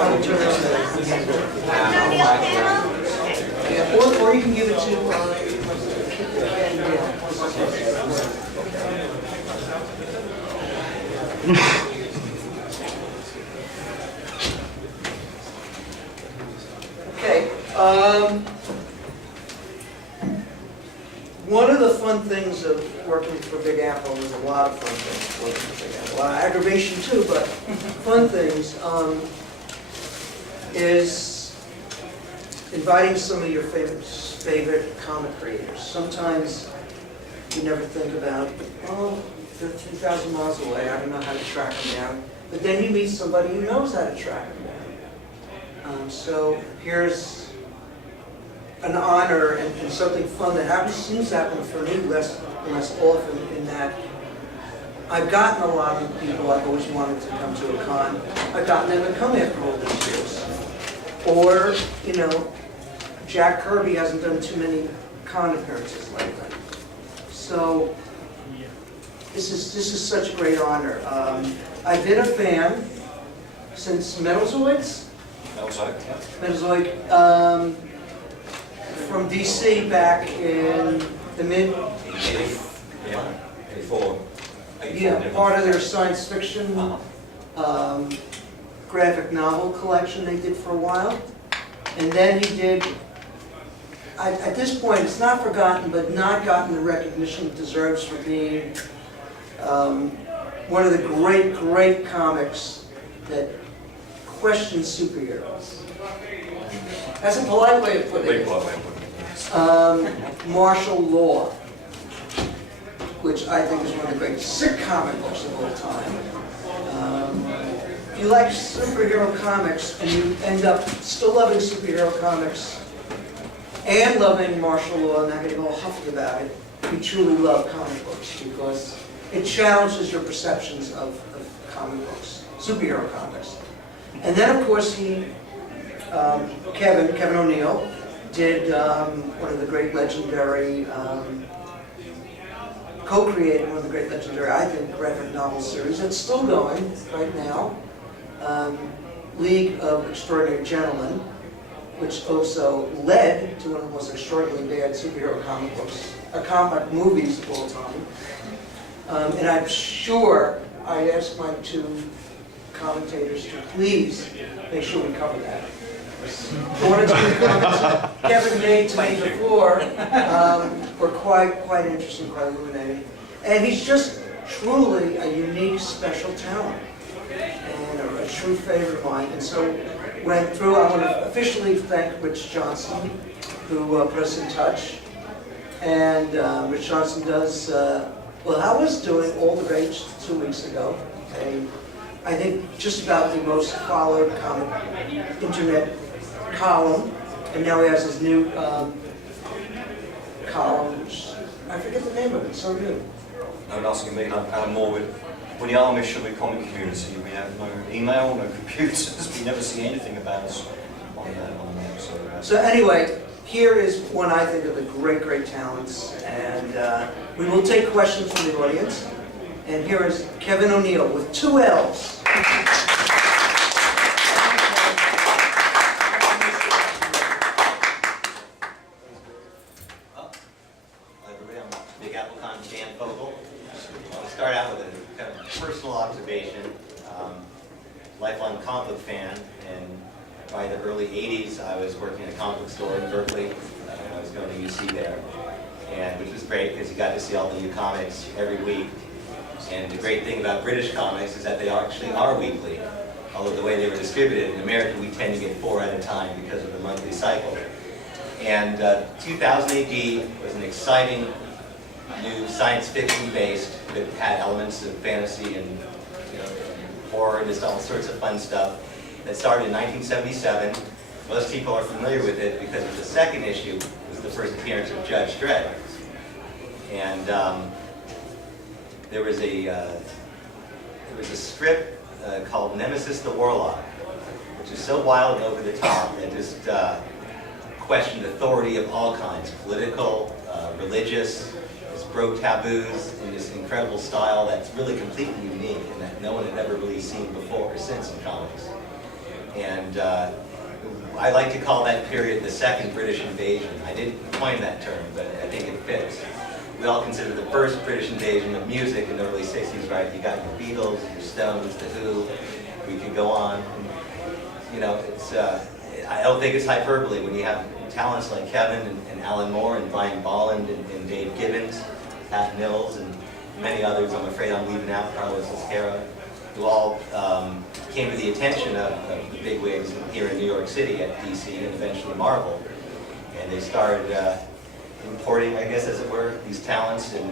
I'll turn it over. Yeah, or you can give it to Okay. One of the fun things of working for Big Apple, there's a lot of fun things working for Big Apple, a lot of aggravation too, but fun things, is inviting some of your favorite comic creators. Sometimes you never think about, oh, they're 2,000 miles away, I don't know how to track them down. But then you meet somebody who knows how to track them down. So here's an honor and something fun that happens, seems to happen for me less and less often, in that I've gotten a lot of people I've always wanted to come to a con. I've gotten them to come after all these years. Or, you know, Jack Kirby hasn't done too many con appearances lately. So this is such a great honor. I've been a fan since Metalzoids. Metalzoid. From DC back in the mid. 84. Yeah, part of their science fiction graphic novel collection they did for a while. And then he did, at this point, it's not forgotten, but not gotten the recognition it deserves for being one of the great, great comics that questions superheroes. That's a polite way of putting it. Martial Law, which I think is one of the great sick comic books of all time. If you like superhero comics and you end up still loving superhero comics and loving martial law and not getting all huffy about it, you truly love comic books, because it challenges your perceptions of comic books, superhero comics. And then, of course, Kevin O'Neill, did one of the great legendary, co-created one of the great legendary, I think, graphic novel series that's still going right now, League of Extraordinary Gentlemen, which also led to one of the most extraordinarily bad superhero comic books, comic movies of all time. And I'm sure I asked my two commentators to please make sure we cover that. One or two comments Kevin made to me before were quite interesting, quite illuminating. And he's just truly a unique, special talent, and a true favorite of mine. And so went through, I want to officially thank Rich Johnson, who put us in touch. And Rich Johnson does, well, I was doing All the Rage 2 weeks ago. I think just about the most followed comic internet column, and now he has his new column, which I forget the name of it, it's so new. I would ask you, Alan Moore, with the Amish of the comic community, we have no email, no computers, we never see anything about us on that. So anyway, here is one I think of the great, great talents, and we will take questions from the audience. And here is Kevin O'Neill with 2 L's. Start out with a kind of personal observation. Lifelong comic book fan, and by the early 80s I was working at a comic book store in Berkeley. I was going to UC there, and which was great because you got to see all the new comics every week. And the great thing about British comics is that they actually are weekly, although the way they were distributed in America we tend to get 4 at a time because of the monthly cycle. And 2000 AD was an exciting new science fiction based that had elements of fantasy and horror and just all sorts of fun stuff. That started in 1977. Most people are familiar with it because of the second issue was the first appearance of Judge Dredd. And there was a strip called Nemesis the Warlock, which is so wild and over the top that just questioned authority of all kinds, political, religious. Broke taboos in this incredible style that's really completely unique and that no one had ever really seen before or since in comics. And I like to call that period the second British invasion. I didn't coin that term, but I think it fits. We all consider the first British invasion of music in the early 60s, right? You got your Beatles, your Stones, The Who, we could go on. And, you know, it's, I don't think it's hyperbole when you have talents like Kevin and Alan Moore and Brian Bolland and Dave Gibbons, Pat Mills, and many others. I'm afraid I'm leaving out Carlos Esquera, who all came to the attention of the bigwigs here in New York City at DC and eventually Marvel. And they started importing, I guess as it were, these talents in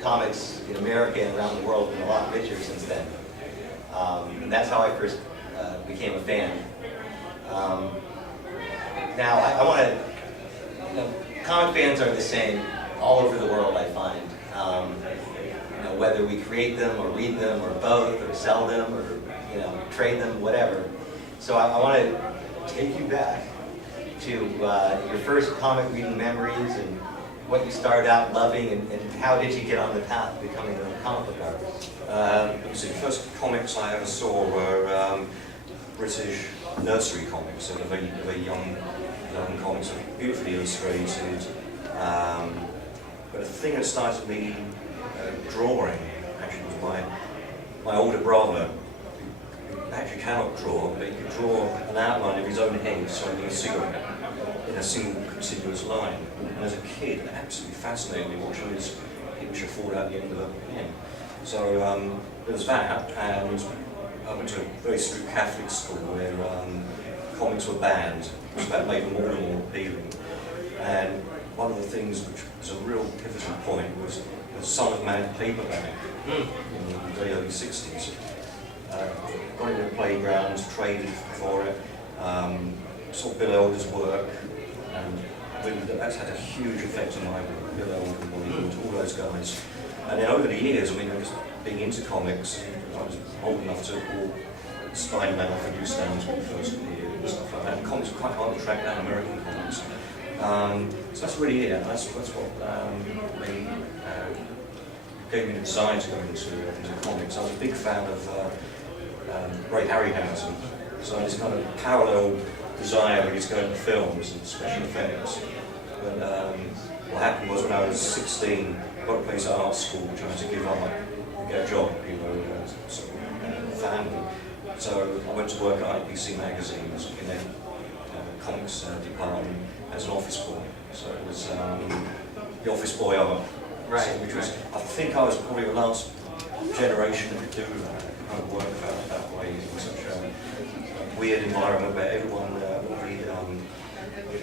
comics in America and around the world, and a lot richer since then. And that's how I first became a fan. Now, I want to, you know, comic fans are the same all over the world, I find. You know, whether we create them or read them or both or sell them or, you know, trade them, whatever. So I want to take you back to your first comic reading memories and what you started out loving, and how did you get on the path of becoming a comic book artist? The first comics I ever saw were British nursery comics, so they're very young comics, beautifully illustrated. But the thing that started me drawing actually was my older brother, who actually cannot draw, but he could draw an outline of his own head so he could see it in a single continuous line. And as a kid, it absolutely fascinated me watching his picture fall out the end of a pen. So there was that, and I went to a very strict Catholic school where comics were banned, so that made them all the more appealing. And one of the things which was a real pivotal point was the Son of Man paperback in the early 60s. Got into the playgrounds, traded for it, saw Bill Elder's work, and really that's had a huge effect on my work. Bill Elder, William, all those guys. And then over the years, I mean, just being into comics, I was old enough to walk Spider-Man off the newsstands when he first appeared and stuff like that. And comics were quite hard to track down, American comics. So that's really it. That's what gave me the desire to go into comics. I was a big fan of Ray Harryhausen. So I had this kind of parallel desire really to go into films and special effects. But what happened was when I was 16, I got a place at art school which I had to give up and get a job, you know, sort of family. So I went to work at IPC magazines in their comics department as an office boy. So it was the office boy of Right. So, which was, I think I was probably the last generation that could do that, kind of work that way in such a weird environment where everyone,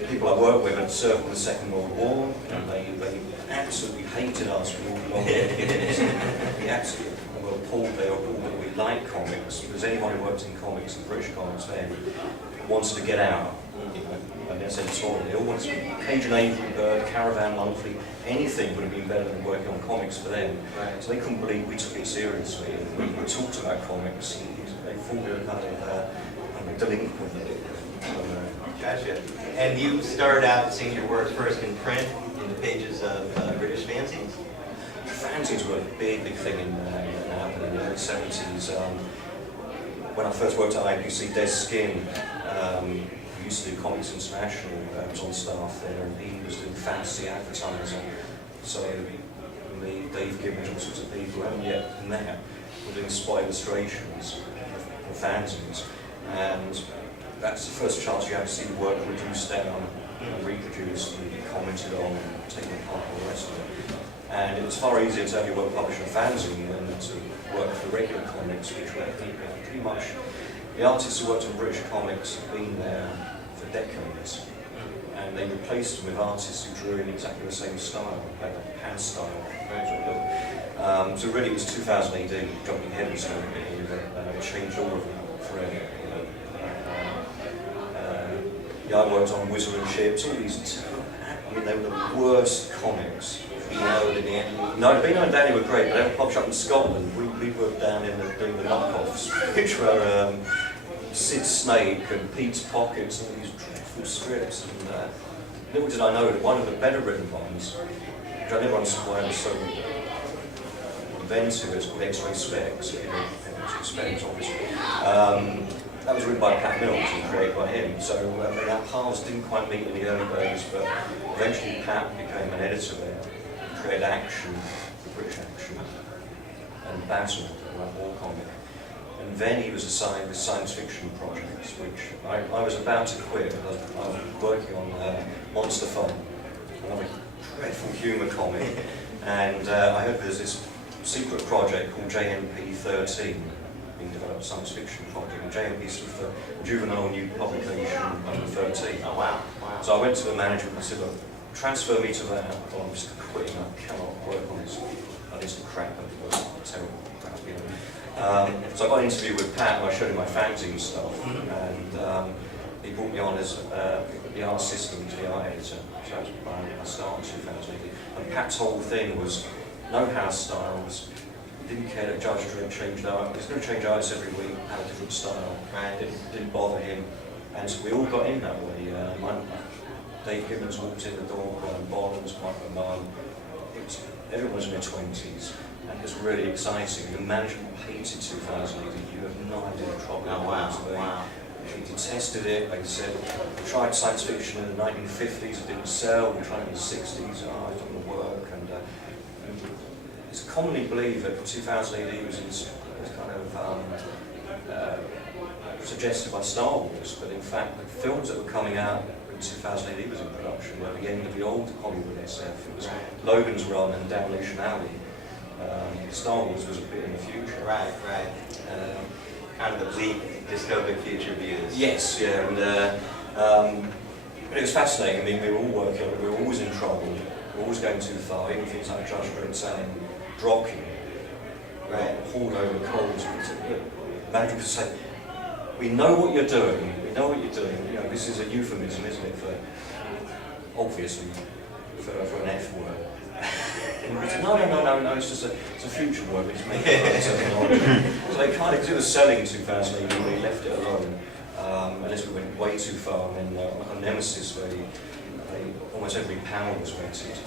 people I worked with had served in the Second World War, and they absolutely hated us for all the long years. They absolutely were appalled that we liked comics, because anyone who worked in comics, and British comics then, wanted to get out. And that's editorial. They all wanted to, Cajun Avery Bird, Caravan Monthly, anything would have been better than working on comics for them. Right. So they couldn't believe we took it seriously. And we talked about comics, and they thought we were kind of delinquent. Gotcha. And you started out seeing your work first in print in the pages of British fanzines? Fanzines were a big thing in the early 70s. When I first worked at IPC, Des Skin, who used to do Comics International, was on staff there, and he was doing fantasy advertising. So Dave Gibbons, all sorts of people who haven't yet met, were doing spot illustrations for fanzines. And that's the first chance you have to see the work reduced down and reproduced and commented on and taken apart and all the rest of it. And it was far easier to have your work published in a fanzine than to work for regular comics, which were pretty much the artists who worked on British comics have been there for decades. And they replaced them with artists who drew in exactly the same style, like a hand style. So really it was 2000 AD, jumping ahead of something that changed all of that forever. I worked on Wizard and Ships, all these, I mean, they were the worst comics. Beano and Dandy? No, Beano and Dandy were great, but they were published up in Scotland. We were down in doing the knockoffs, which were Sid Snake and Pete's Pockets and all these dreadful strips. And little did I know that one of the better written ones, which I never understood why it was so inventive, it's called X-Ray Specs, X-Ray Specs, obviously. that was written by Pat Mills and created by him. So our paths didn't quite meet in the early days, but eventually Pat became an editor there, created Action, the British Action, and Basil, the war comic. And then he was assigned with science fiction projects, which I was about to quit. I was working on Monster Fun, another dreadful humour comic, and I heard there's this secret project called JMP13 being developed, science fiction project. And JMP stood for Juvenile New Publication Number 13. Oh wow, wow. So I went to the management and I said, look, transfer me to that. I thought, I'm just quitting, I cannot work on this. I did some crap, it was terrible crap, you know. So I got an interview with Pat and I showed him my fanzine stuff, and he brought me on as the art assistant to the art editor. So that was my start in 2008. And Pat's whole thing was no house styles, didn't care that Judge Dredd changed art. He was going to change artists every week, had a different style, Right. didn't bother him. And so we all got in that way. Dave Gibbons walked in the door, Brian Bollins, Michael Mann. Everyone was in their 20s, and it was really exciting. The management hated 2000 AD. You have no idea the trouble. Oh wow, wow. They detested it. They said, we tried science fiction in the 1950s, it didn't sell. We tried it in the 60s, it didn't work. And it's commonly believed that 2000 AD was kind of suggested by Star Wars, but in fact, the films that were coming out in 2000 AD was in production were the end of the old Hollywood SF. It was Logan's Run and Damnation Alley. Star Wars was a bit in the future. Right, right. Kind of the bleak dystopic future views. Yes, yeah, and but it was fascinating. I mean, we were all working on it, we were always in trouble, we were always going too far, even things like Judge Dredd saying, dropping, Right. hauled over coals. Management would say, we know what you're doing, we know what you're doing. You know, this is a euphemism, isn't it, for, obviously, for an F word. And we said, no, it's just a future word, we just make it terminology. So they kind of, because it was selling in 2008, and we left it alone. Unless we went way too far, and then on Nemesis, where almost every panel was rented.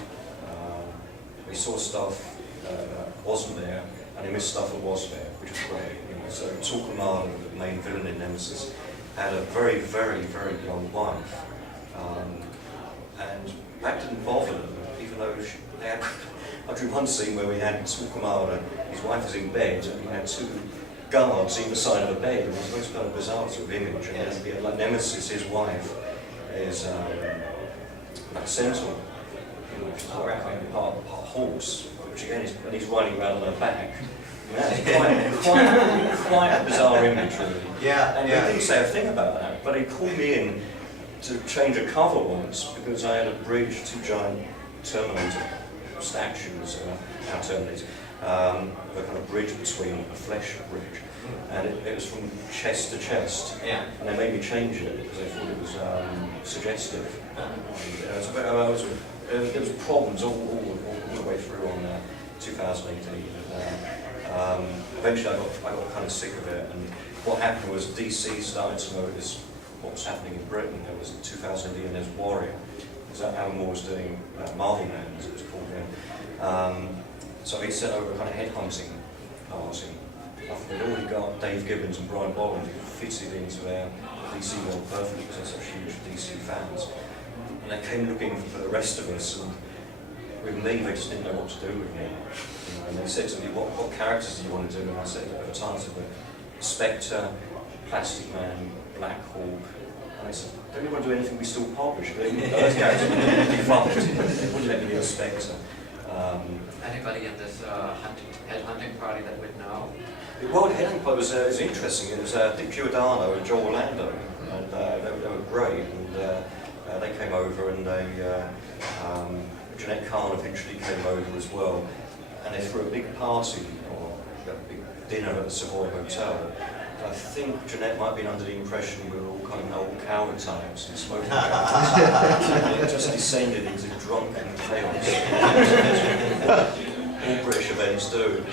We saw stuff that wasn't there, and they missed stuff that was there, which was great. You know. So Torquemada, the main villain in Nemesis, had a very, very, very young wife, and that didn't bother them, even though they had. I drew one scene where we had Torquemada, his wife was in bed, and we had two guards either side of the bed. It was the most kind of bizarre sort of image. And Yes. then, like Nemesis, his wife is like a centaur, which is part horse, which again is, and he's riding around on her back. And that's quite a bizarre image, really. Yeah, And yeah. they didn't say a thing about that, but he called me in to change a cover once because I had a bridge, two giant Terminator statues, our Terminator, a kind of bridge between a flesh bridge, and it was from chest to chest. Yeah. And they made me change it because they thought it was suggestive. And, so there was problems all the way through on 2018. Eventually I got kind of sick of it, and what happened was DC started to notice what was happening in Britain. There was 2000 AD and there's Warrior. Because Alan Moore was doing Marvel Man, as it was called then. So he sent over a kind of headhunting party. I think they'd already got Dave Gibbons and Brian Bolland who fitted into their DC world perfectly because they're such huge DC fans. And they came looking for the rest of us, and with me, they just didn't know what to do with me. And they said to me, what characters do you want to do? And I said, at the time, I said, Spectre, Plastic Man, Black Hawk. And they said, don't you want to do anything we still publish? Those characters wouldn't let me be a Spectre. Anybody in this headhunting party that would know? Well, the headhunting party was interesting. It was Dick Giordano and Joel Orlando, and they were great. And they came over, and Jeanette Kahn eventually came over as well. And they threw a big party, or a big dinner at the Savoy Hotel. I think Jeanette might have been under the impression we were all kind of old coward types and smoking and it just descended into drunken chaos. All British events do.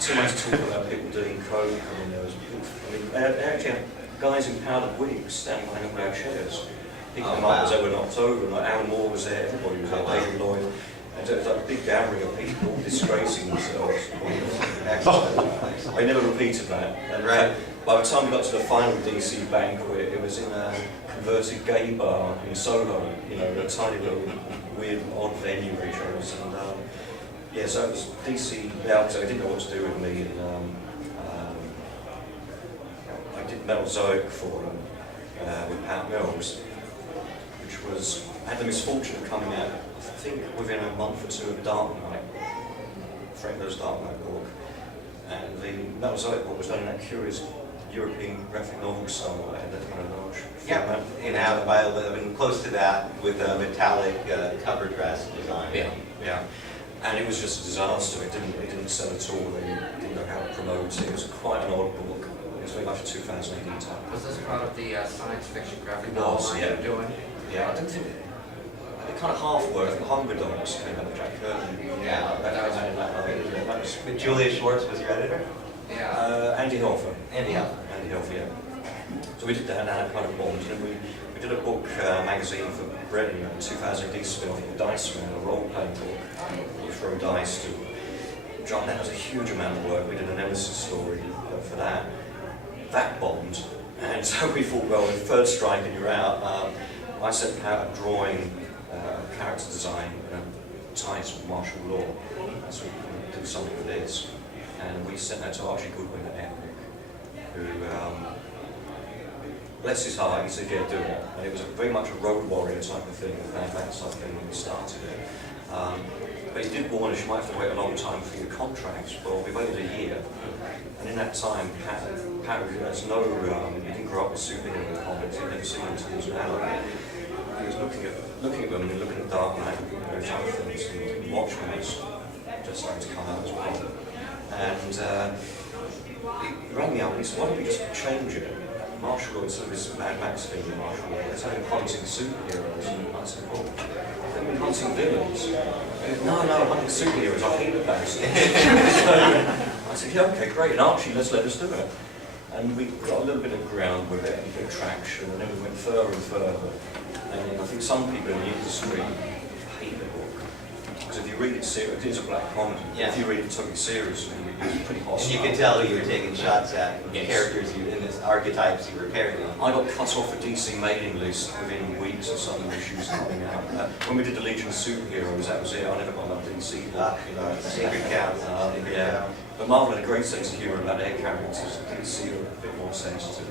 Too much talk about people doing coke. I mean, there was people, they actually had guys in powdered wigs standing behind all our chairs. Picking them up as they were knocked over. Like Alan Moore was there, everybody was there, David Lloyd. And so it was like a big gathering of people all disgracing themselves. I never repeated that. And Right. by the time we got to the final DC banquet, it was in a converted gay bar in Soho, you know, a tiny little weird, odd venue they chose. And yeah, so it was DC, yeah, so I didn't know what to do with me. And I did Metalzoic for them with Pat Mills, which was, I had the misfortune of coming out, I think, within a month or two of Dark Knight, Frank Miller's Dark Knight book. And the Metalzoic book was done in that curious European graphic novel style. I had that kind of large Yeah, format. and I mean, close to that with a metallic cover dress design. Yeah, yeah. And it was just a disaster. It didn't sell at all. They didn't know how to promote it. It was quite an odd book. It was very much a 2018 type. Was this part of the science fiction graphic It novel was, line yeah. you're doing? Yeah, I didn't think it kind of half worked. Hunger Dogs came out with Jack Kirby. Yeah, that was But Julia Schwartz was your editor? Yeah. Andy Helfer. Andy Helfer. Andy Helfer, yeah. So we did that, and that kind of bombed. And we did a book magazine for Britain, a 2000 AD spin-off of Dice Man, a role-playing book. You throw dice to John. That was a huge amount of work. We did a Nemesis story for that. That bombed, and so we thought, well, with third strike and you're out. I sent out a drawing, character design, ties with martial law. So we could do something with this. And we sent that to Archie Goodwin at Epic, who, bless his heart, he said, yeah, do it. And it was very much a road warrior type of thing, that type of thing when we started it. But he did warn us, you might have to wait a long time for your contracts. Well, we waited a year. And in that time, Pat has no, he didn't grow up with superhero comics, he'd never seen them until he was an adult. He was looking at them and looking at Dark Knight and those other things, and Watchmen was just starting to come out as well. And he rang me up and he said, why don't we just change it? Martial law, instead of this Mad Max thing in martial law, let's have him hunting superheroes. And I said, well, they've been hunting villains. No, hunting superheroes, I hate that. So I said, yeah, okay, great, and Archie, let's let us do it. And we got a little bit of ground with it, and a bit of traction, and then we went further and further. And I think some people in the industry hate the book. Because if you read it seriously, it is a black comedy. Yeah. If you read it totally seriously, it's pretty hostile. And you could tell who you were taking shots at, the Yes. characters you in this archetypes you were parodying. I got cut off a DC mailing list within weeks of some issues coming out. When we did the Legion of Superheroes, that was it. I never got that DC book. Sacred Cow. Yeah. But Marvel had a great sense of humour about their characters. DC are a bit more sensitive.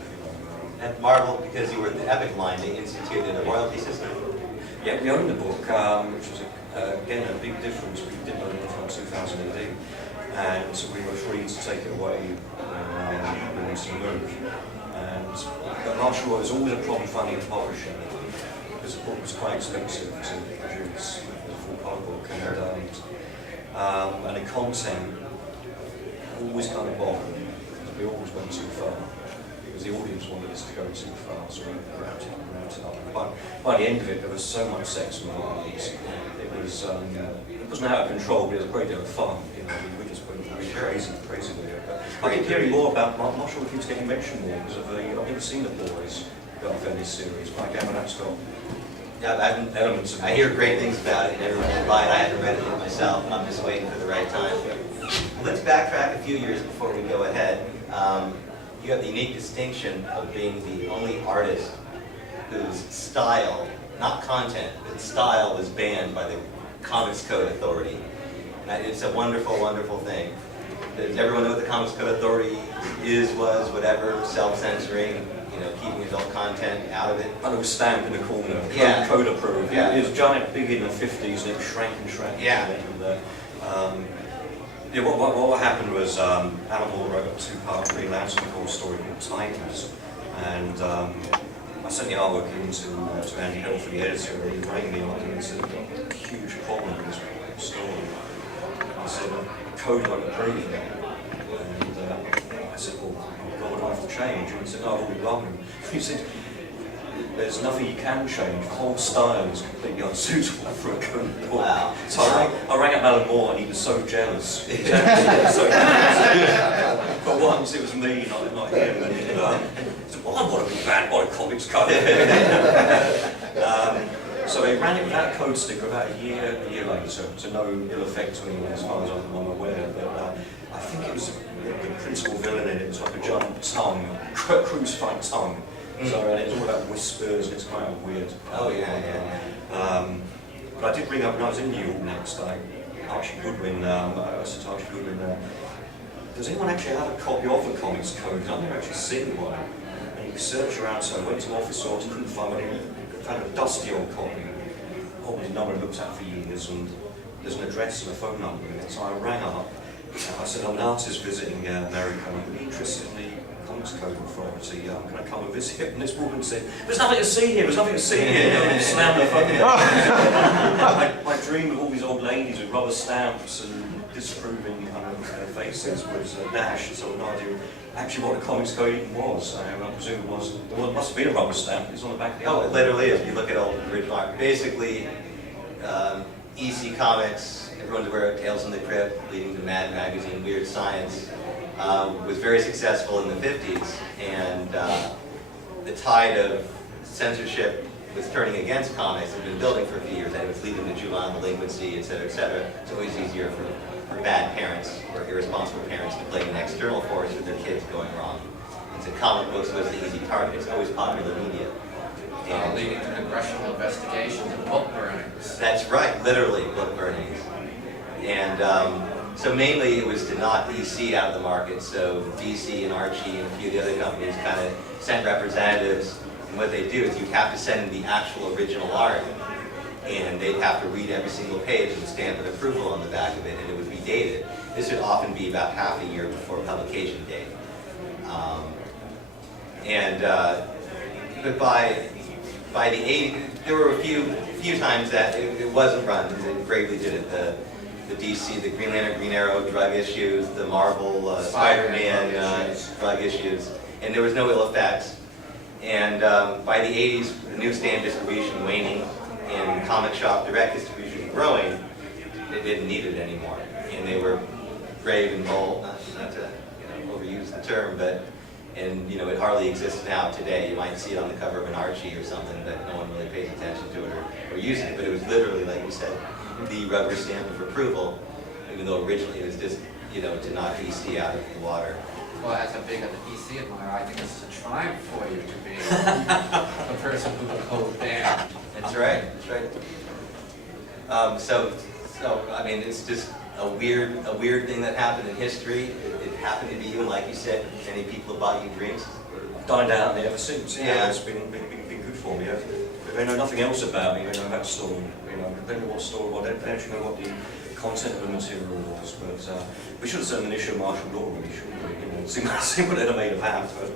At Marvel, because you were the Epic line, they instituted a royalty system. Yeah, we owned the book, which was, again, a big difference. We didn't own it from 2000 AD. And so we were free to take it away when we wanted to move. But martial law was always a problem finding a publisher, because the book was quite expensive to produce, a full colour book, and the content always kind of bothered, because we always went too far, because the audience wanted us to go too far, so we wrapped it up. But by the end of it, there was so much sex and violence. It wasn't out of control, but it was a great deal of fun. You know, we just went crazy with it. But I keep hearing more about, I'm not sure if it's getting mentioned more, because of I've never seen the boys go off in this series, but I gather that's got elements of I hear great things about it, and everyone can buy it. I haven't read it myself, I'm just waiting for the right time. Let's backtrack a few years before we go ahead. You have the unique distinction of being the only artist whose style, not content, but style was banned by the Comics Code Authority. And it's a wonderful, wonderful thing. Does everyone know what the Comics Code Authority was, whatever, self-censoring, you know, keeping adult content out of it? kind of a stamp in the corner, Yeah. code approved. Yeah. It was giant big in the 50s, and it shrank and shrank. Yeah. What happened was Alan Moore wrote a two-part Green Lantern Corps story called Titans, and I sent the artwork in to Andy Hill for the editor, and he rang me up and he said, "I've got a huge problem with this story." I said, "Code won't approve it." And I said, "Well, what do I have to change?" And he said, "No, I've already run." He said, "There's nothing you can change. The whole style is completely unsuitable for a comic book." Wow. So I rang up Alan Moore, and he was so jealous. He was so jealous. For once, it was me, not him. And, he said, "Well, I want to be banned by comics cover." So they ran it without a code sticker about a year later, so no ill effect to anyone as far as I'm aware. But I think it was the principal villain in it was like a giant tongue, crucified tongue. So and it's all about whispers, and it's kind of weird. Oh yeah. But I did bring up when I was in New York next, Archie Goodwin, I said to Archie Goodwin, does anyone actually have a copy of the comics code? I've never actually seen one. And you search around, so I went to office stores, couldn't find one. I found a dusty old copy. Obviously no one looked at for years, and there's an address and a phone number in it. So I rang up, and I said, I'm an artist visiting America, and I'm really interested in the Comics Code Authority. Can I come and visit? And this woman said, there's nothing to see here, there's nothing to see here. And slammed the phone down. My dream of all these old ladies with rubber stamps and disapproving kind of faces was dashed, so I had no idea actually what the Comics Code even was. I presume it was, well, it must have been a rubber stamp, it's on the back of the Oh, album. it literally is. You look at old original art. Basically, EC Comics, everyone's aware of Tales from the Crypt, leading to Mad Magazine, Weird Science, was very successful in the 50s, and the tide of censorship was turning against comics. It had been building for a few years, and it was leading to juvenile delinquency, et cetera, et cetera. It's always easier for bad parents or irresponsible parents to blame an external force with their kids going wrong. And so comic books was the easy target. It's always popular media. And Leading to congressional investigations and book burnings. that's right, literally book burnings. And so mainly it was to knock EC out of the market. So DC and Archie and a few of the other companies kind of sent representatives. And what they do is you have to send in the actual original art. And they'd have to read every single page and stamp an approval on the back of it, and it would be dated. This would often be about half a year before publication date. But by the 80s, there were a few times that it wasn't run. They bravely did it. The DC, the Green Lantern, Green Arrow drug issues, the Marvel Spider-Man drug issues, and there was no ill effects. And by the 80s, the newsstand distribution waning and comic shop direct distribution growing, they didn't need it anymore. And they were brave and bold, not to overuse the term, but it hardly exists now today. You might see it on the cover of an Archie or something, but no one really pays attention to it or uses it. But it was literally, like you said, the rubber stamp of approval, even though originally it was just, to knock EC out of the water. Well, as a big EC admirer, I think this is a triumph for you to be the person who the code banned. That's right. So I mean, it's just a weird thing that happened in history. It happened to be you, and like you said, many people have bought you drinks. Dined out there ever since. Yeah. It's been good for me. They know nothing else about me. They know about the story. They know what story was. They don't actually know what the content of the material was. But we should have done an issue of martial law, really, shouldn't we? See what they'd have made of that. But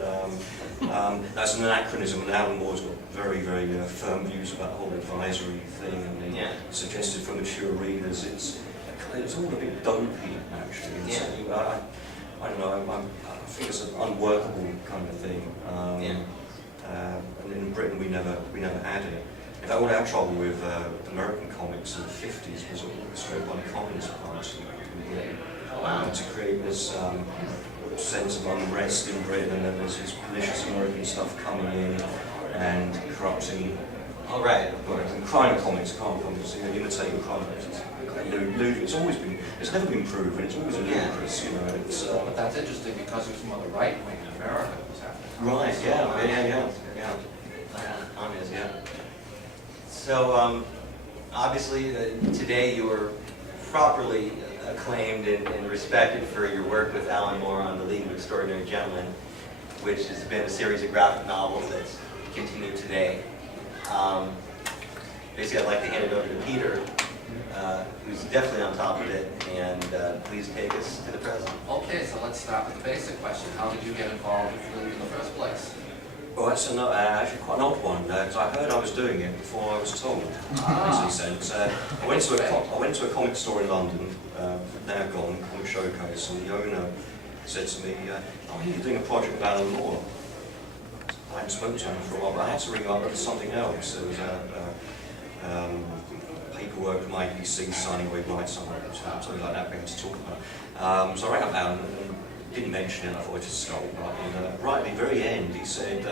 that's an anachronism. And Alan Moore's got very, very firm views about the whole advisory thing, and he suggested for mature readers. It's all a bit dopey, actually. Yeah. I don't know. I think it's an unworkable kind of thing. And in Britain, we never had it. In fact, all our trouble with American comics in the 50s was orchestrated by the Communist Party in Britain. To create this sense of unrest in Britain, and then there's this malicious American stuff coming in and corrupting. All right. Crime comics, imitating crime comics. It's never been proven. It's always ludicrous, But that's interesting because it was more the right wing in America that was happening. Right. Yeah. Communism. So obviously today you were properly acclaimed and respected for your work with Alan Moore on the League of Extraordinary Gentlemen, which has been a series of graphic novels that's continued today. Basically, I'd like to hand it over to Peter, who's definitely on top of it, and please take us to the present. Okay, so let's start with the basic question. How did you get involved with the League in the first place? Well, that's actually quite an odd one, because I heard I was doing it before I was told. Makes sense. I went to a comic store in London, now gone, Comic Showcase, and the owner said to me, "Oh, you're doing a project with Alan Moore." I hadn't spoken to him for a while, but I had to ring up for something else. There was paperwork from IPC signing away rights, something like that we had to talk about. So I rang up Alan and didn't mention it. I thought I just stole, and right at the very end he said,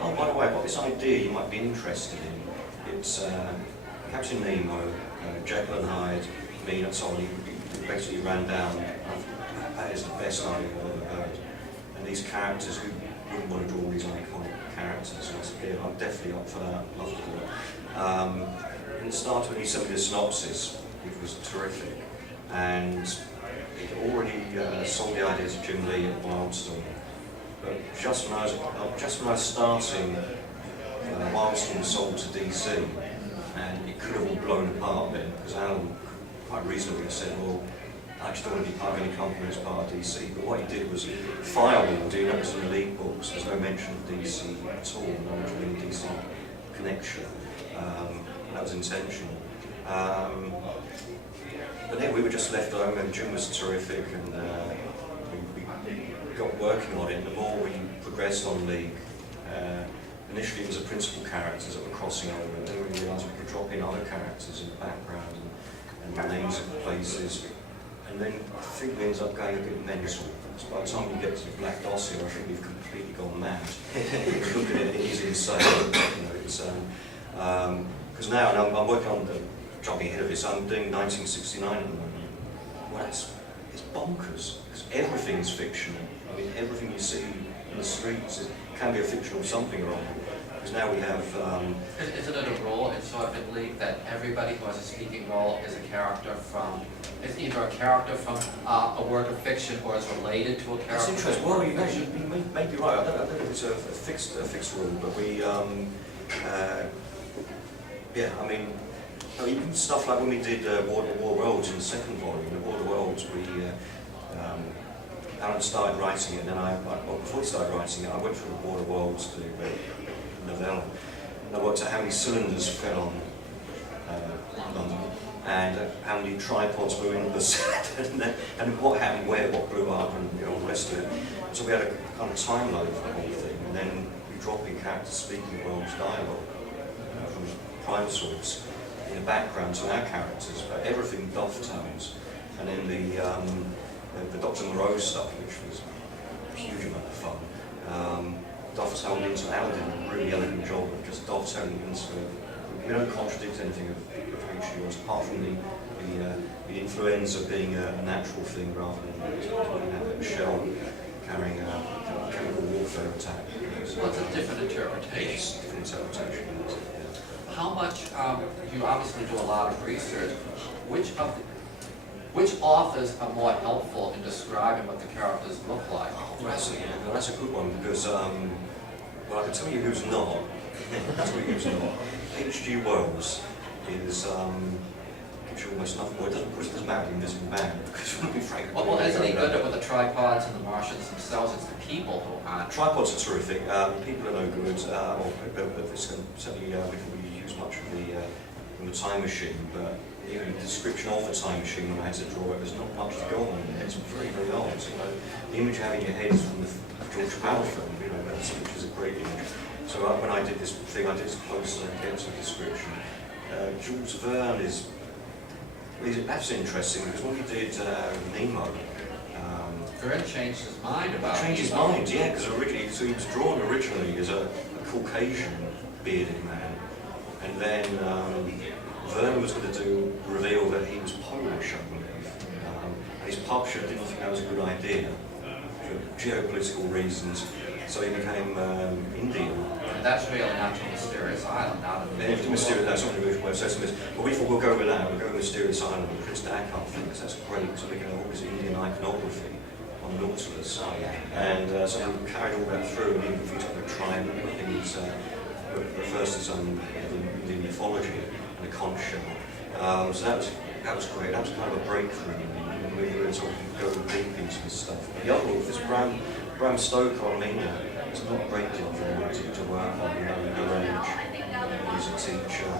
"Oh, by the way, I've got this idea you might be interested in. It's Captain Nemo, Jekyll and Hyde, me and someone who basically ran down. That is the best idea I've ever heard. And these characters, who wouldn't want to draw these iconic characters? So I'm definitely up for that. Love to do it. And it started when he sent me the synopsis, which was terrific. And it already sold the idea to Jim Lee at Wildstorm. But just when I was starting, Wildstorm sold to DC, and it could have all blown apart then, because Alan quite reasonably said, well, I just don't want to be part of any company as part of DC. But what he did was firewalled. You notice in the league books, there's no mention of DC at all, no mention of any DC connection. That was intentional. But then we were just left alone, and Jim was terrific, and we got working on it. And the more we progressed on League, initially it was the principal characters that were crossing over, and then we realised we could drop in other characters in the background and the names of places. And then I think we ended up going a bit mental. So by the time we get to the Black Dossier, I think we've completely gone mad. Look at it, it is insane. Because now, and I'm working on jumping ahead of this, I'm doing 1969 at the moment. Well, it's bonkers, because everything's fictional. I mean, everything you see in the streets can be a fictional something or other. Because now we have... Isn't it a rule in sort of in League that everybody who has a speaking role is a character from... It's either a character from a work of fiction or is related to a character. That's interesting. Well, you may be right. I don't know if it's a fixed rule, but we... yeah, I mean, even stuff like when we did War Worlds in the second volume, the War of the Worlds, Alan started writing it, and then well, before he started writing it, I went through the War of the Worlds, the novella, and I worked out how many cylinders fell on London, and how many tripods were in the set, and what happened where, what blew up, and all the rest of it. So we had a kind of timeline for the whole thing, and then we dropped in characters speaking world's dialogue from prime source in the background to our characters, but everything dovetails. And then the Dr. Moreau stuff, which was a huge amount of fun, dovetailed into Alan did a really elegant job of just dovetailing into. We don't contradict anything of who she was, apart from the influenza being a natural thing rather than a shell carrying a chemical warfare attack. Well, it's a different interpretation. Yes, different interpretation. Yeah. How much, you obviously do a lot of research, which authors are more helpful in describing what the characters look like? Oh, that's a good one, because, well, I can tell you who's not. I'll tell you who's not. H.G. Wells is, gives you almost nothing more. It doesn't matter the Invisible Man, because to be frank. Well, isn't he good with the tripods and the Martians themselves? It's the people who aren't. Tripods are terrific. People are no good. But this can certainly we can really use much of the time machine. But even the description of the time machine when I had to draw it, there's not much to go on. It's very, very old. You know, the image you have in your head is from the George Powell film, which is a great image. So when I did this thing, I did as close as I could get to the description. Jules Verne that's interesting, because when we did Nemo, Verne changed his mind about changed his Nemo. mind, yeah, because originally, so he was drawn originally as a Caucasian bearded man, and then Verne was going to reveal that he was Polish, I believe, and his publisher didn't think that was a good idea for geopolitical reasons, so he became Indian. And that's really not to Mysterious Island, not in the Then Mysterious, that's not the original website, but we thought we'll go with that, we'll go with Mysterious Island, and Chris Dackart thinks that's great, so we can have all this Indian iconography on Nautilus, and so we carried all that through, and even if we took a tribe, things refers to some Indian mythology and a conch shell. So that was great, that was kind of a breakthrough, and we were sort of going deep into this stuff. The other one was Bram Stoker, I mean, it's not a great deal for him to work on, you know, no age, he's a teacher,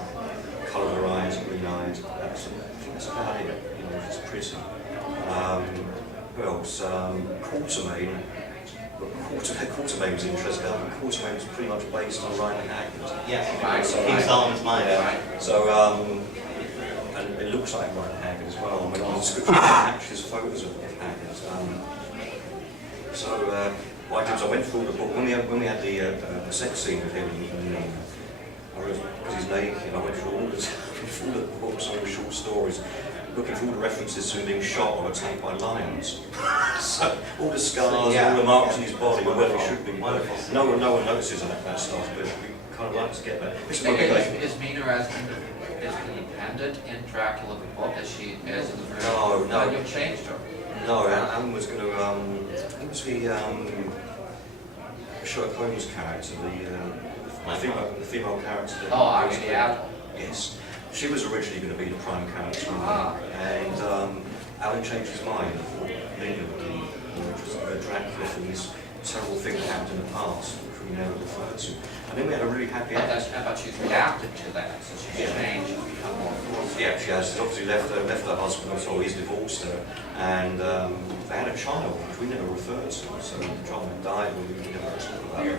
colour her eyes, green eyes, I think that's about it, you know, it's pretty. Who else? Quatermain. Quatermain was interesting. Quatermain was pretty much based on Ryan Haggard. Yeah, King Solomon's Mine. Yeah. So, and it looks like Ryan Haggard as well. I mean, on the description, it matches photos of Haggard. So, What I did was I went through the book, when we had the sex scene with him, because he's naked, I went through all the books, all the short stories, looking for all the references to him being shot or attacked by lions. So all the scars, all the marks on his body, and where they should be. No one notices that stuff, but we kind of like to get that. Is Mina as independent in Dracula the book as she is in the version? No. You've changed her. No, Alan was going to, it was the Sherlock Holmes character, the female character. Igle. Yes. She was originally going to be the prime character, and Alan changed his mind and thought Mina would be, which was Dracula from this terrible thing that happened in the past, which we never referred to. And then we had a really happy ending. But she's reacted to that, so she's changed and become more forceful. Yeah, she has. She's obviously left her husband, so he's divorced her, and they had a child, which we never referred to. So the child had died, but we never talked about it.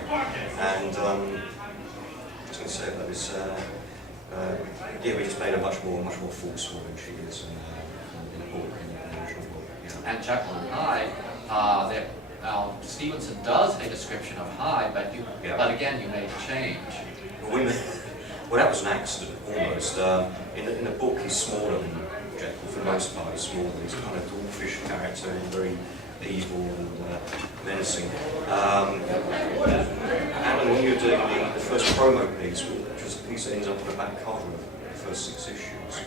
And I was going to say about this. We just made her much more forceful than she is in the book, in the original book. Yeah. And Jekyll and Hyde, Simonson does a description of Hyde, but again you made a change. Well, that was an accident almost. In the book, he's smaller than Jekyll for the most part. He's smaller. He's a kind of dwarfish character and very evil and menacing. Alan, when you were doing the first promo piece, which was a piece that ends up on the back cover of the first 6 issues,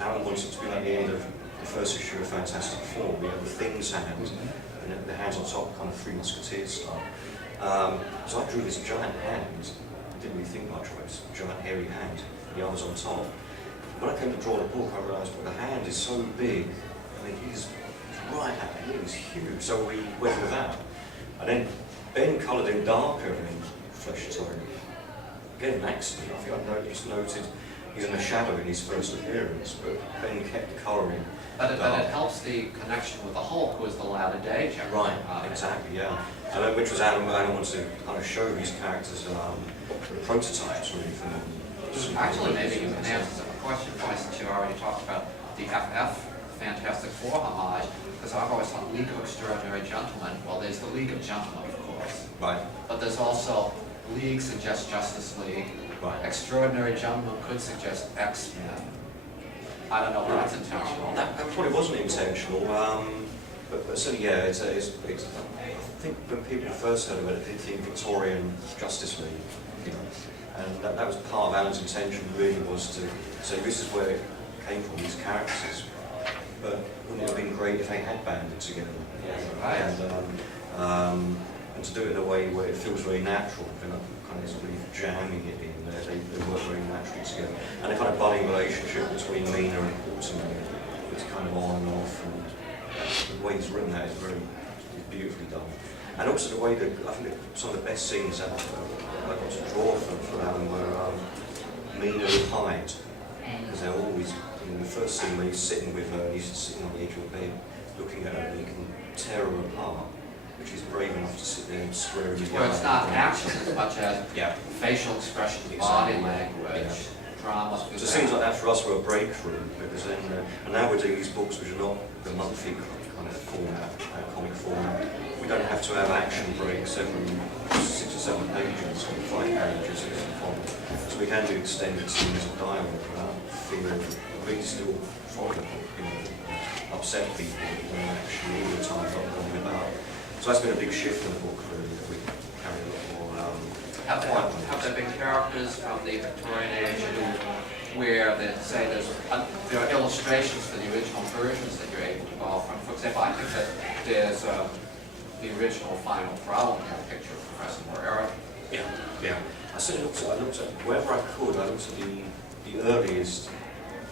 Alan wanted it to be like the end of the first issue of Fantastic Four. We have the Thing's hand, and the hands on top, kind of Three Musketeers style. So I drew this giant hand. I didn't really think much of it. It's a giant hairy hand, and the arms on top. When I came to draw the book, I realised that the hand is so big. I mean, he's right hand, he was huge. So we went with that. And then Ben coloured him darker in flesh tone. Again, an accident. I think I just noted he's in the shadow in his first appearance, but Ben kept the colouring. But it helps the connection with the Hulk, who is the latter day Jekyll. Right, exactly, yeah. And which was Alan wanted to kind of show these characters prototypes really for them. Actually, maybe you can answer a question for me since you already talked about the FF Fantastic Four homage, because I've always thought League of Extraordinary Gentlemen, well, there's the League of Gentlemen, of course. Right. But there's also League suggests Justice League. Right. Extraordinary Gentlemen could suggest X-Men. I don't know if that's intentional. That probably wasn't intentional, but certainly, yeah, it's I think when people first heard of it, they think Victorian Justice League, you know, and that was part of Alan's intention really, was to say this is where it came from, these characters, but wouldn't it have been great if they had banded together? And to do it in a way where it feels very natural, you know, kind of sort of jamming it in there, they work very naturally together. And the kind of budding relationship between Mina and Portsmouth, it's kind of on and off, and the way he's written that is very beautifully done. And also the way that, I think that some of the best scenes that I got to draw for Alan were Mina and Hyde, because they're always, in the first scene where he's sitting with her, he's sitting on the edge of the bed, looking at her, and he can tear her apart, which is brave enough to sit there and swear in his Where it's not action as much as facial expression, body language, drama. So things like that for us were a breakthrough, because then, and now we're doing these books which are not the monthly kind of format, comic format. We don't have to have action breaks every 6 or 7 pages, or 5 pages, so we can do extended scenes of dialogue without feeling we still follow the book, you know, upset people, and actually all the time not going about. So that's been a big shift in the book, really, that we carry a lot more. Have there been characters from the Victorian age where they say there are illustrations for the original versions that you're able to borrow from? For example, I think that there's the original Final Problem here, a picture of Professor Moreira. Yeah. I looked at wherever I could. I looked at the earliest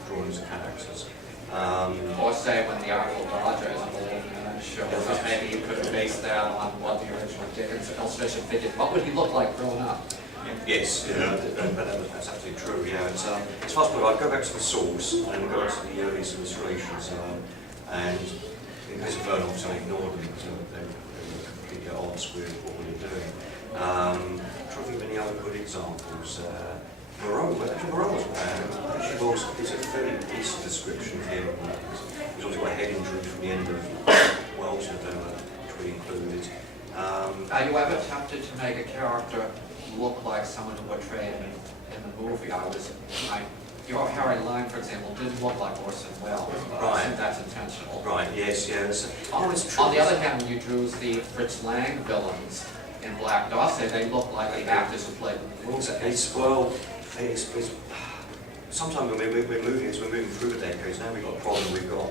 drawings of characters. Or say when the Artful Dodger is an old man shows up, maybe you could have based that on what the original Dickens illustration fitted. What would he look like grown up? Yes, that's absolutely true. Yeah, it's possible. I'd go back to the source and go to the earliest illustrations, and in case of Vernon, I ignored them because they were completely at odds with what we were doing. I'm trying to think of any other good examples. Moreau was it's a fairly decent description of him. He's obviously got a head injury from the end of Welsh, which we included. Are you ever tempted to make a character look like someone who portrayed in the movie? Your Harry Lime, for example, didn't look like Orson Welles. I Right. think that's intentional. Right, yes, yes. Oh, it's true. On the other hand, when you drew the Fritz Lang villains in Black Dossier, they look like the actors who played the movie. It's sometimes when we're moving through the decades, now we've got a problem. We've got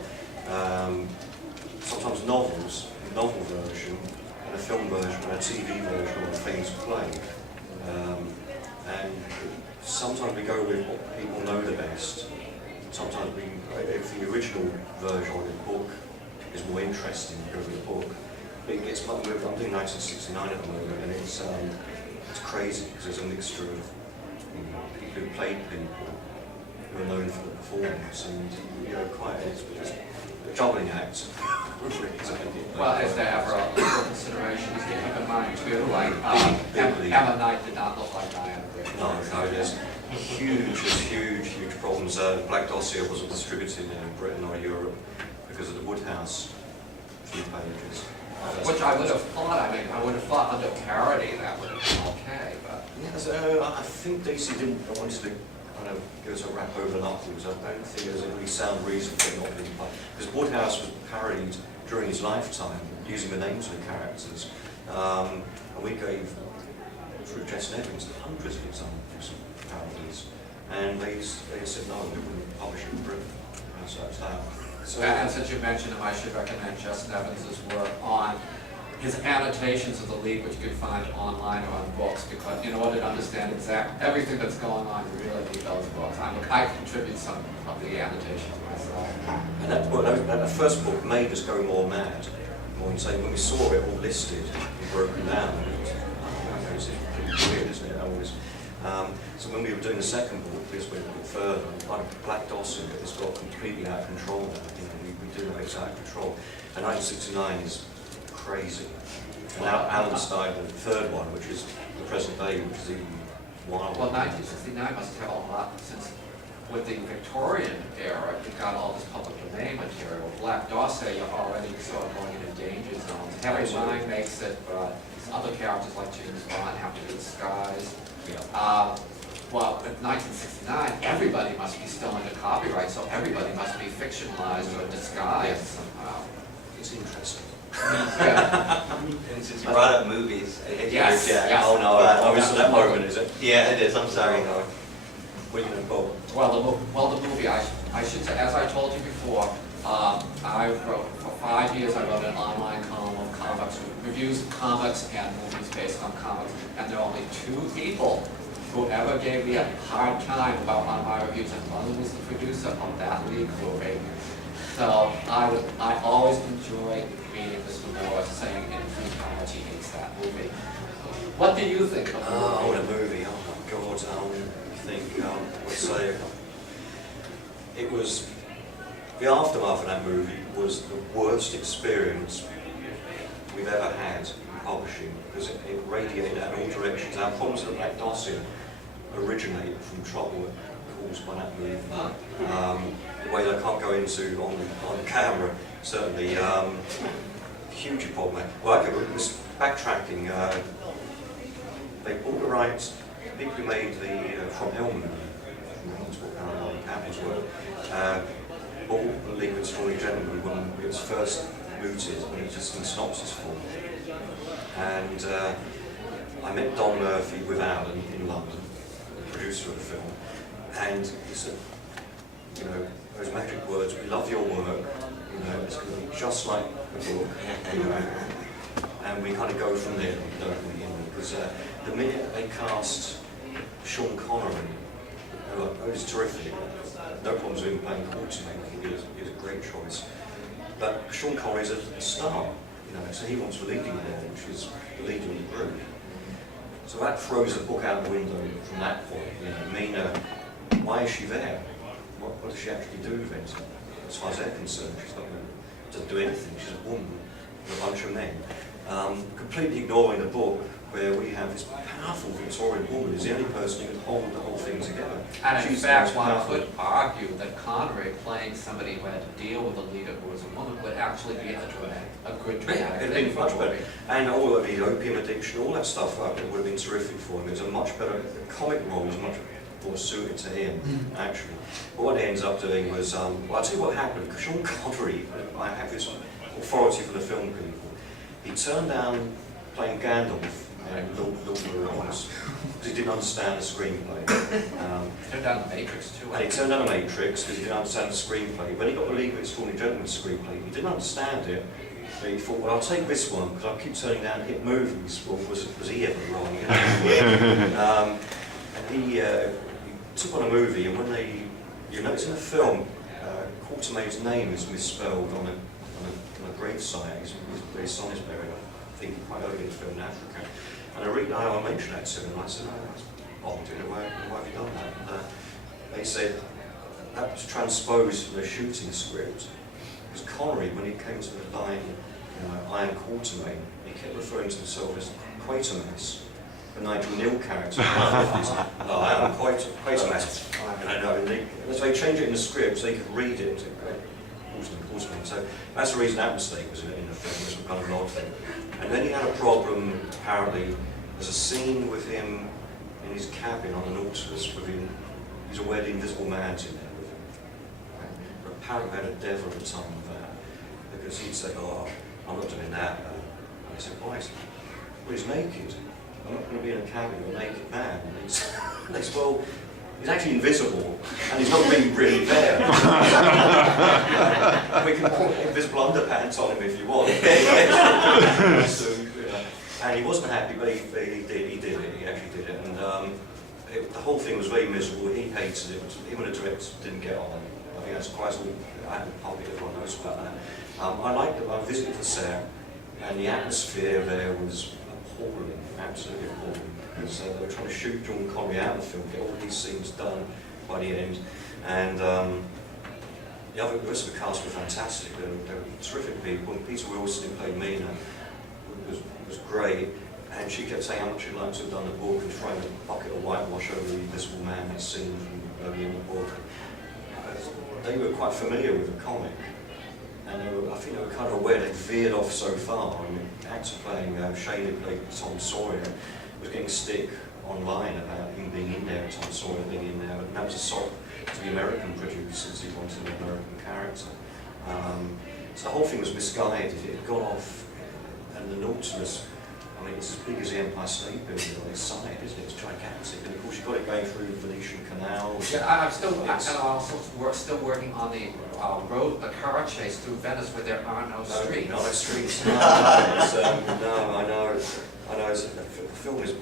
sometimes novels, a novel version, and a film version, and a TV version of a famous play. And sometimes we go with what people know the best. Sometimes if the original version of the book is more interesting, we go with the book. But it gets, I'm doing 1969 at the moment, and it's crazy because there's a mixture of people who played people who are known for the performance, and it's just a juggling act. Well, is there ever a legal considerations to keep in mind too? Like, Emma Knight did not look like Diana Bridge. No, there's huge problems. Black Dossier wasn't distributed in Britain or Europe because of the Woodhouse few pages. Which I would have thought, I would have thought under parody that would have been okay, but... Yes, I think DC didn't want to kind of give us a rap over the knuckles. I don't think there's a really sound reason for it not being played. Because Woodhouse was parodied during his lifetime, using the names of the characters. And we gave, through Jess Evans, hundreds of examples of parodies. And they said, no, we wouldn't publish it in Britain. So that's that. And since you mentioned him, I should recommend Justin Evans' work on his annotations of the League, which you can find online or on books, because in order to understand everything that's going on, you really need those books. I contribute some of the annotations myself. And that first book made us go more mad, more insane. When we saw it all listed and broken down, it was pretty weird, isn't it? So when we were doing the second book, this went a bit further. Like Black Dossier, it's got completely out of control now. We do know it's out of control. And 1969 is crazy. And now Alan's started the third one, which is the present day, which is even wild. Well, 1969 must have a lot, since with the Victorian era, you got all this public domain material. Black Dossier, you're already sort of going into danger zones. Harry Lime makes it, but other characters like James Bond have to be disguised. Yeah. Well, in 1969, everybody must be still under copyright, so everybody must be fictionalized or disguised somehow. It's interesting. Yeah. And since you brought up movies, I hate Yes, to interject. yes. Oh no, Obviously that moment, is it? Yeah, it is. I'm sorry. What are you going to call? Well, the movie, I should say, as I told you before, I wrote, for 5 years, I wrote an online column of comics, reviews of comics and movies based on comics, and there are only 2 people who ever gave me a hard time about one of my reviews, and one was the producer of that League movie. So I always enjoy reading Mr. Moore saying in free how he hates that movie. What do you think of the movie? Oh, the movie, oh my God, I think, let's say, it was, the aftermath of that movie was the worst experience we've ever had in publishing, because it radiated out in all directions. Our problems with the Black Dossier originated from trouble caused by that movie. The way that I can't go into on camera, certainly, huge problem. Well, okay, we're just backtracking. They bought the rights, people who made the From Hell movie, from Hell's what Campbell's work, bought the League of Extraordinary Gentlemen when it was first mooted, when it was just in synopsis form. And I met Don Murphy with Alan in London, the producer of the film, and he said, you know, those magic words, we love your work, you know, it's going to be just like the book, you know, and we kind of go from there, don't we, you know, because the minute they cast Sean Connery, oh, he's terrific, no problems with him playing Quartermain, he's a great choice, but Sean Connery's a star, you know, so he wants the leading role, which is the leader of the group. So that throws the book out the window from that point, you know, Mina, why is she there? What does she actually do then? As far as they're concerned, she's not going to do anything. She's a woman with a bunch of men. Completely ignoring the book, where we have this powerful Victorian woman who's the only person who can hold the whole thing together. And in She's the fact, most one powerful. could argue that Connery playing somebody who had to deal with a leader who was a woman would actually be a good Yeah, dramatic it'd thing been for much a better. movie. And all of the opium addiction, all that stuff, it would have been terrific for him. It was a much better, the comic role was much more suited to him, actually. But what he ends up doing was, well, I'll tell you what happened. Sean Connery, I have this authority from the film people, he turned down playing Gandalf and Lord of the Rings because he didn't understand the screenplay. Turned down the Matrix too. And he turned down the Matrix because he didn't understand the screenplay. When he got the League of Extraordinary Gentlemen screenplay, he didn't understand it. But he thought, well, I'll take this one because I keep turning down hit movies. Well, was he ever wrong? And he took on a movie, and when you notice in the film, Quatermain's name is misspelled on a gravesite. His son is buried, I think, quite early in the film in Africa. And I mentioned that to him, and I said, oh, that's odd, why have you done that? And they said, that was transposed from the shooting script. Because Connery, when he came to the line, I am Quatermain, he kept referring to himself as Quatermass. The Nigel Neal character, I am Quatermass. So they changed it in the script so they could read it. Quatermain. So that's the reason that mistake was in the film, was some kind of odd thing. And then he had a problem, apparently, there's a scene with him in his cabin on the Nautilus with him, he's aware the Invisible Man's in there with him. But apparently had a devil at the time of that, because he'd say, oh, I'm not doing that. And he said, why? Well, he's naked. I'm not going to be in a cabin with a naked man. And they said, well, he's actually invisible, and he's not really there. We can put invisible underpants on him if you want. And he wasn't happy, but he did it. He actually did it. And the whole thing was very miserable. He hated it. Him and the director didn't get on. I think that's quite all. Probably everyone knows about that. I liked it. I visited the set, and the atmosphere there was appalling, absolutely appalling. Because they were trying to shoot John Connery out of the film, get all these scenes done by the end. And the rest of the cast were fantastic. They were terrific people. And Peter Wilson, who played Mina, was great. And she kept saying how much she'd like to have done the book and throwing a bucket of whitewash over the Invisible Man, that scene from early in the book. They were quite familiar with the comic. And I think they were kind of aware they veered off so far. I mean, the actor playing Shane, who played Tom Sawyer, was getting stick online about him being in there, Tom Sawyer being in there, and that was a sort to the American producers. He wanted an American character. So the whole thing was misguided. It had gone off, and the Nautilus, I mean, it's as big as the Empire State Building on its side, isn't it? It's gigantic, and of course you've got it going through the Venetian canals. Yeah, I'm still working on the road, the car chase through Venice where there are no streets. No streets. No, I know. The film is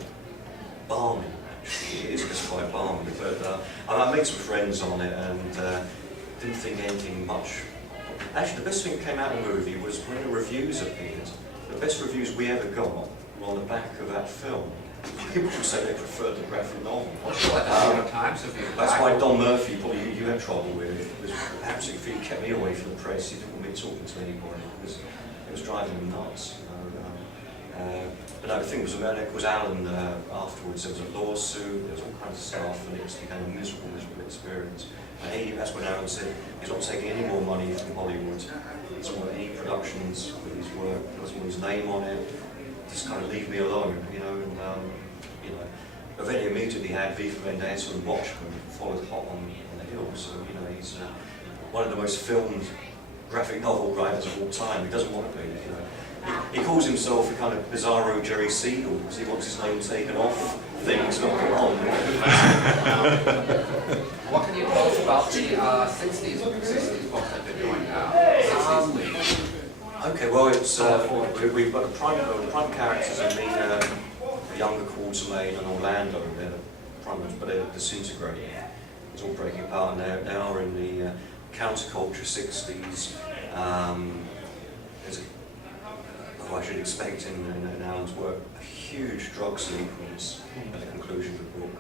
balmy, actually. It is just quite balmy. But I made some friends on it and didn't think anything much. Actually, the best thing that came out of the movie was when the reviews appeared. The best reviews we ever got were on the back of that film. People would say they preferred the graphic novel. Well, sure, like the New York Times review. That's why Don Murphy, probably you had trouble with. It was absolutely, he kept me away from the press. He didn't want me talking to anybody. It was driving him nuts. But no, the thing was, of course, Alan afterwards, there was a lawsuit, there was all kinds of stuff, and it just became a miserable experience. And that's when Alan said he's not taking any more money from Hollywood. He doesn't want any productions with his work, he doesn't want his name on it. Just kind of leave me alone, and But then he immediately had V for Vendetta and Watchmen followed hot on the heels. So, he's one of the most filmed graphic novel writers of all time. He doesn't want to be, He calls himself a kind of bizarro Jerry Siegel because he wants his name taken off things, not put on. What can you tell us about the 60s book that they're doing now? 60s league. Okay, well, it's we've got the prime characters are Mina, the younger Quatermain, and Orlando. They're the prime, but they're disintegrating. It's all breaking apart, and they are in the counterculture 60s. There's I should expect in Alan's work a huge drug sequence at the conclusion of the book,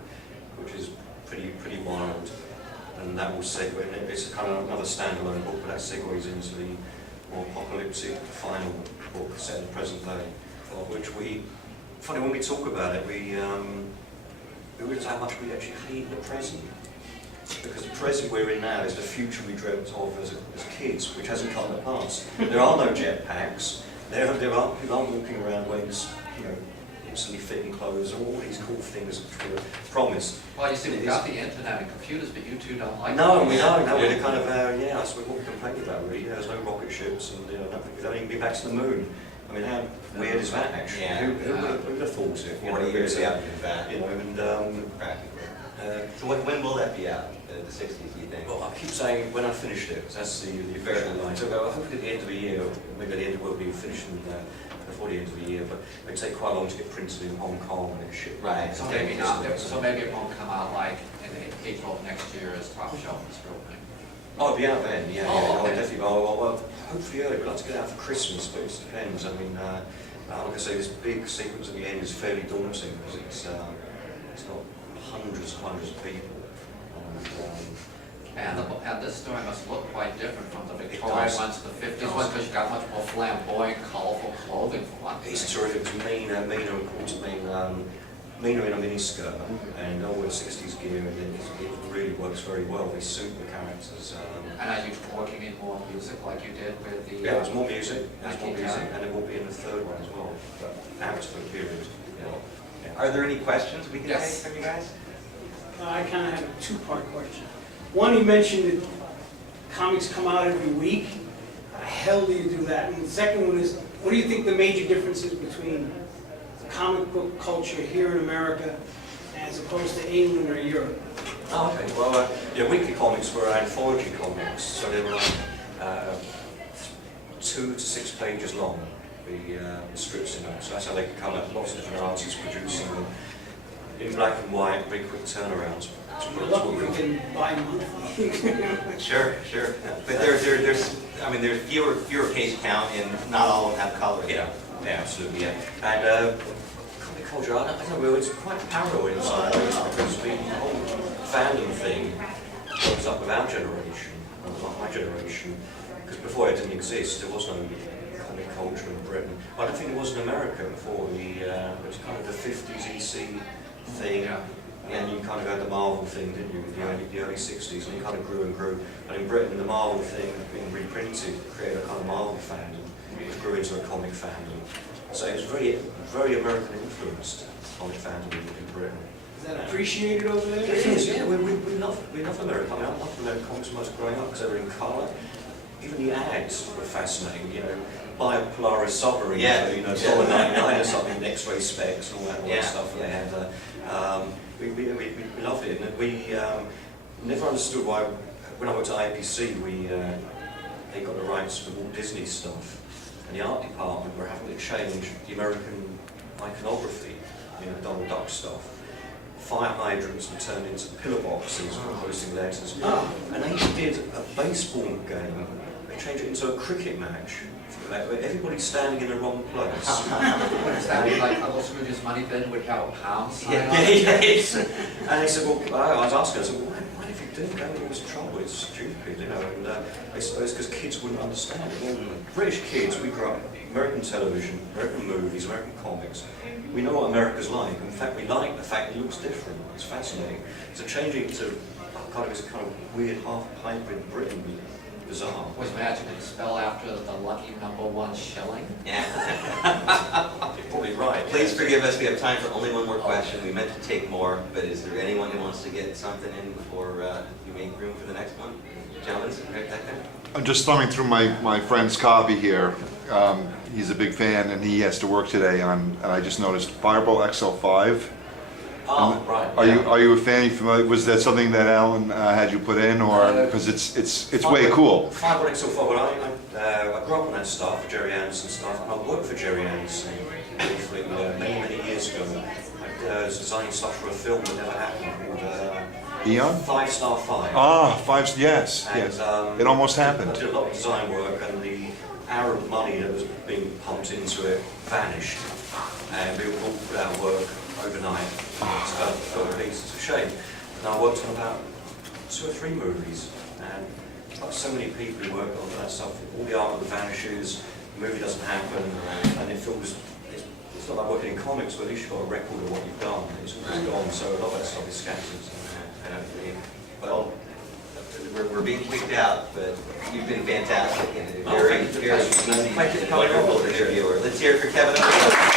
which is pretty wild, and that will segue. It's kind of another standalone book, but that segues into the more apocalyptic final book set in the present day, which we funny, when we talk about it, we realize how much we actually hate the present. Because the present we're in now is the future we dreamt of as kids, which hasn't come to pass. There are no jetpacks. There aren't people aren't walking around wearing, you know, instantly fitting clothes, all these cool things which were promised. Well, you see, we've got the internet and computers, but you two don't like No, them. we don't. No, we're kind of, yeah, that's what we complain about, really. There's no rocket ships, and we don't even be back to the moon. I mean, how weird is that, actually? Yeah. Who would have thought it? 40 years we haven't been back, You know, and practically. So when will that be out? The 60s, do you think? well, I keep saying when I finished it, 'cause that's the official line. So hopefully at the end of the year, maybe at the end of it will be finished before the end of the year, but it take quite long to get printed in Hong Kong and it's shipped. Right. So maybe not, so maybe it won't come out like in April of next year as Top Shelf is opening. Oh, it'll be out then, yeah, Oh, okay. definitely. Well, hopefully early. We'd like to get out for Christmas, but it depends. I mean, like I say, this big sequence at the end is fairly daunting because it's got hundreds of people. And this story must look quite different from the It Victorian does. ones to the 50s ones, because you got much more flamboyant, colorful clothing for one thing. It's terrific. It's meaner in a miniskirt and all the 60s gear, and it really works very well. They suit the characters. And are you working in more music like you did with the... Yeah, there's more music, Yeah. and it will be in the third one as well. But out for the period. Yeah. Are there any questions we can take Yes. from you guys? I kind of have a two-part question. One, you mentioned that comics come out every week. How the hell do you do that? And the second one is, what do you think the major difference is between comic book culture here in America as opposed to England or Europe? Oh, okay. Well, weekly comics were anthology comics, so they were like 2 to 6 pages long, the strips in them. So that's how they could come out. Lots of different artists producing them in black and white, very quick turnarounds. You're lucky if you can buy monthly. Sure. But there's fewer page count and not all of them have color. Yeah, absolutely, yeah. And comic culture, I don't know, it's quite parallel in some ways because the whole fandom thing goes up with our generation, or my generation, because before it didn't exist, there was no comic culture in Britain. I don't think there was in America before it was kind of the 50s EC thing. Yeah. And you kind of had the Marvel thing, didn't you, in the early 60s, and it kind of grew and grew. And in Britain, the Marvel thing being reprinted created a kind of Marvel fandom, which grew into a comic fandom. So it was very, very American influenced comic fandom in Britain. Is that appreciated over there? It is, yeah, we love American. I mean, I loved American comics when I was growing up because they were in colour. Even the ads were fascinating, you know, buy a Polaris submarine, Yeah. for, you know, $1.99 or something, X-ray specs and all that Yeah. stuff that they had. We loved it, and we never understood why, when I worked at IPC, they got the rights for Walt Disney stuff, and the art department were having to change the American iconography, you know, Donald Duck stuff. Fire hydrants were turned into pillar boxes for posting letters, and they did a baseball game. They changed it into a cricket match, where everybody's standing in the wrong place. Is that like Uncle Scrooge's money bin would have a pound sign on Yeah, it? And they said, well, I was asking, I said, well, why did you do that? It was trouble, it's stupid, you know, and they said it's because kids wouldn't understand it. Well, British kids, we grew up American television, American movies, American comics. We know what America's like. In fact, we like the fact it looks different. It's fascinating. So changing it to kind of weird half hybrid Britain, bizarre. Was magic to spell after the lucky #1 shilling? Yeah. You're probably right. Please forgive us, we have time for only one more question. We meant to take more, but is there anyone who wants to get something in before you make room for the next one? Gentlemen, right back there. I'm just thumbing through my friend's copy here. He's a big fan, and he has to work today on, and I just noticed Fireball XL5. Oh, right. Are you a fan? Are you familiar? Was that something that Alan had you put in, or because it's way cool? Fireball XL5, well, I grew up on that stuff, Jerry Anderson stuff, and I worked for Jerry Anderson briefly many years ago. I was designing stuff for a film that never happened called Eon? 5 Star 5. Ah, five. Yes, And, yes. It almost happened. I did a lot of design work, and the Arab money that was being pumped into it vanished, and we were all put out of work overnight. It's felt released. It's a shame. And I worked on about 2 or 3 movies, and like so many people who work on that stuff, all the art vanishes, the movie doesn't happen, and it feels it's not like working in comics, but at least you've got a record of what you've done. It's gone, so a lot of that stuff is scattered. Well, we're being kicked out, but you've been fantastic and Oh, very, thank you for very that. easy Thank you for and coming wonderful over. interviewer. Let's hear it for Kevin.